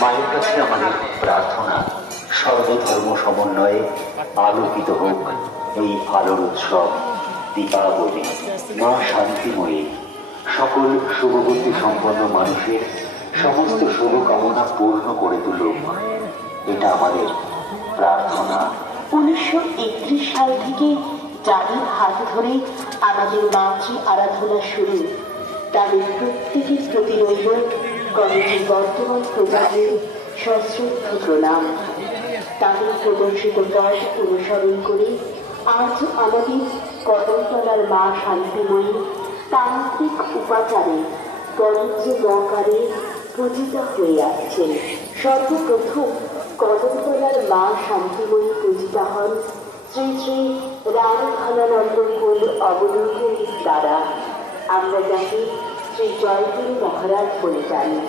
মায়ের কাছে আমাদের প্রার্থনা, সর্বধর্ম সমন্বয়ে আলোকিত হোক এই আলোর উৎসব দীপাবলি। মা শান্তিময়ী সকল শুভবুদ্ধি সম্পন্ন মানুষের সমস্ত শুভকামনা পূর্ণ করে তুলুক, এটা আমাদের প্রার্থনা। 1931 সাল থেকে যাদের হাত ধরে আমাদের মাতৃ আরাধনা শুরু, তাদের প্রত্যেকের প্রতি রইল কমিটির বর্তমান প্রজাতির সশ্রদ্ধ প্রণাম। তাদের প্রদর্শিত পথ অনুসরণ করে আজ আমাদের কদমতলার মা শান্তিময়ী তান্ত্রিক উপাচারে পবিত্র মহাকারে পূজিত হয়ে আসছেন। সর্বপ্রথম কদমতলার মা শান্তিময়ী পূজিতা হন শ্রী শ্রী রামঘনানন্দ কুল অবলোকন দ্বারা, আমরা যাকে শ্রী জয়গুরু মহারাজ বলে জানি।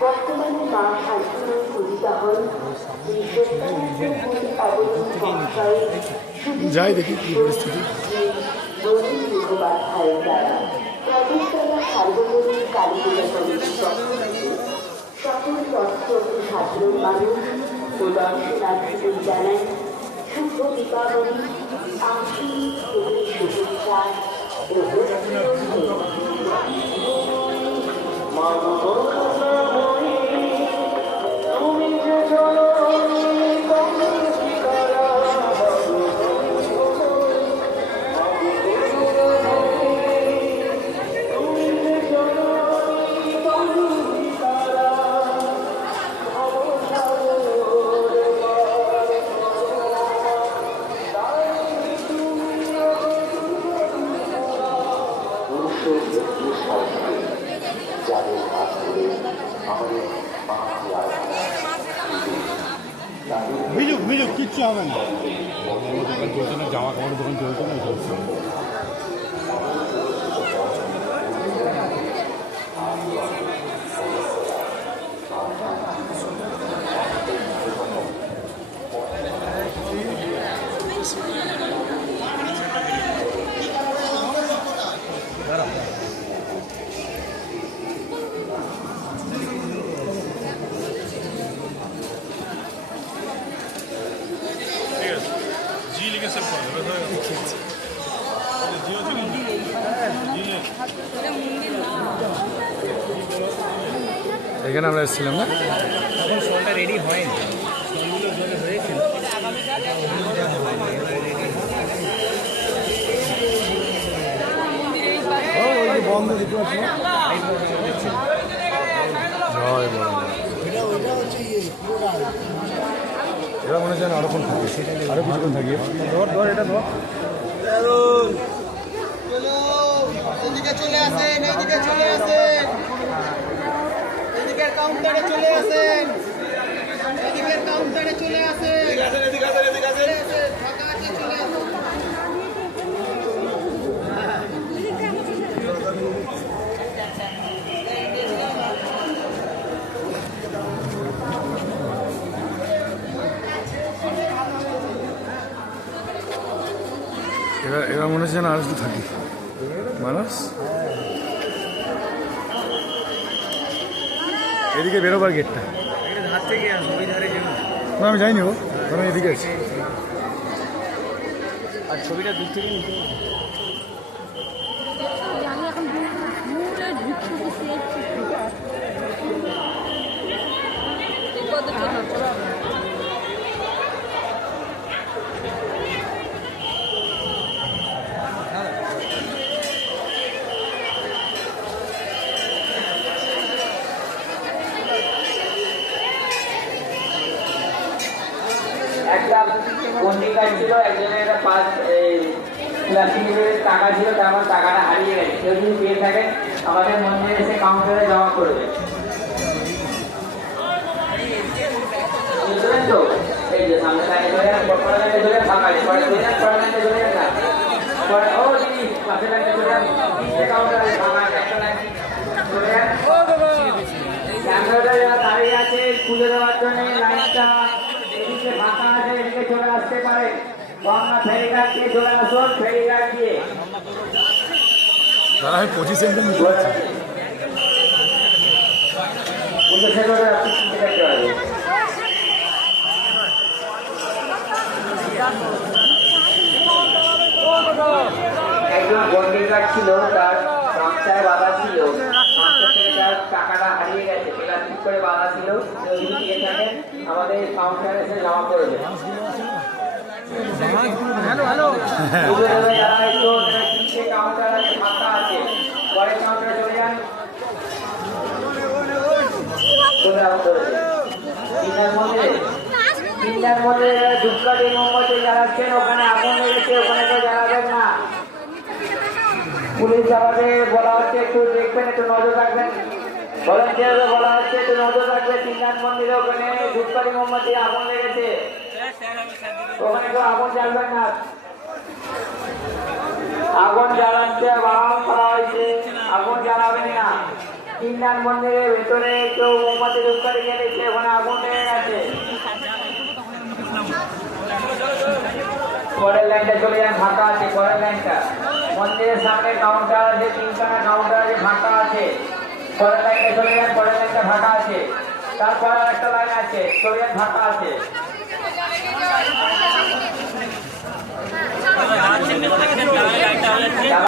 বর্তমানে মা শান্তিময়ী পূজিতা হন শ্রী সত্যানন্দ কুল অবলোকন মহাশয় মুখোপাধ্যায়ের দ্বারা। কদমতলা সার্বজনীন কালীপূজা কমিটির পক্ষ থেকে সকল তত্ত্ব সাধারণ মানুষ ও দর্শনার্থীদের জানাই শুভ দীপাবলি, আন্তরিক শুভেচ্ছা ও যাদের হাত ধরে আমাদের মিলুক মিলুক কিচ্ছু হবে না। দোকান চলছে না, জামা কাপড়ের দোকান চলছে না, চলছে। এখানে আমরা এসেছিলাম না, এখন শোলটা রেডি হয়নি, শোলগুলো জলে হয়েছিল। বন্ধ দিতে পারছি না। এবার মনে হচ্ছে আরোক্ষণ থাকে, আরো কিছুক্ষণ থাকি। ধর ধর এটা ধর, এদিকে চলে আসেন, এইদিকে চলে আসেন, এদিকের কাউন্টারে চলে আসেন, এদিকের কাউন্টারে চলে আসেন, এদিকে আসেন, এদিকে আসেন, ফাঁকা আছে, চলে আসেন। এবার মনে হচ্ছে না আর একটু থাকি মানুষ। এদিকে বেরোবার গেটটা হাত থেকে আসুন, ওই ধারে যান। না আমি যাইনি, ও কারণ এদিকে আছে। আর ছবিটা দূর থেকে নিতে হবে। একটা পত্রিকা ছিল, একজনের একটা প্লাস্টিকের টাকা ছিল, তারপর টাকাটা হারিয়ে গেছে। কেউ যদি পেয়ে থাকেন আমাদের মন্দিরে এসে কাউন্টারে জমা করবে। বুঝলেন তো? এই যে সামনে লাইনে ধরে পরে লাইনে ধরে ফাঁকা আছে, পরে ধরে পরে লাইনে ধরে না, পরে ও দিদি পাশে লাইনে ধরে কাউন্টারে ফাঁকা একটা লাইন ধরে ক্যামেরাটা যারা দাঁড়িয়ে আছে খুলে দেওয়ার জন্য লাইনটা এদিকে ফাঁকা আছে, এদিকে চলে আসতে পারে। গঙ্গা ফেরিঘাট দিয়ে চলে আসুন, ফেরিঘাট দিয়ে দাঁড়া, আমি 25 সেকেন্ড কিন্তু সেগুলো আপনি চিনতে দেখতে পারবেন। একজন বন্ডিগার ছিল, তার গামছায় বাঁধা ছিল, গামছা থেকে তার টাকাটা হারিয়ে গেছে, প্লাস্টিক করে বাঁধা ছিল। যদি দিয়ে থাকেন আমাদের কাউন্টারে এসে জমা করে দেবেন। যারা একটু তিনটে কাউন্টার আছে, ফাঁকা আছে, পরের কাউন্টারে চলে যান। চলে আগুন ধরেছে তিনটার মধ্যে ধূপকাঠি মোমবাতি জ্বালাচ্ছেন, ওখানে আগুন লেগেছে, ওখানে তো জ্বালাবেন না। পুলিশ জ্বালাবে বলা হচ্ছে, একটু দেখবেন, একটু নজর রাখবেন। ভলেন্টিয়ারদের বলা হচ্ছে একটু নজর রাখবে। তিননাথ মন্দিরে ওখানে ধূপকাঠি মোমবাতি আগুন লেগেছে, ওখানে তো আগুন জ্বালবেন না। আগুন জ্বালাচ্ছে বারণ করা হয়েছে, আগুন জ্বালাবেন না। তিননাথ মন্দিরের ভেতরে কেউ মোমবাতি ধূপকাঠি জ্বেলেছে, ওখানে আগুন লেগে গেছে। পরের লাইনটা চলে যান, ফাঁকা আছে। পরের লাইনটা মন্দিরের সামনে কাউন্টার আছে, তিনখানা কাউন্টার আছে, ফাঁকা আছে। পরের লাইনটা চলে যান, পরের লাইনটা ফাঁকা আছে। তারপরে একটা লাইন আছে, চলে যান, ফাঁকা আছে।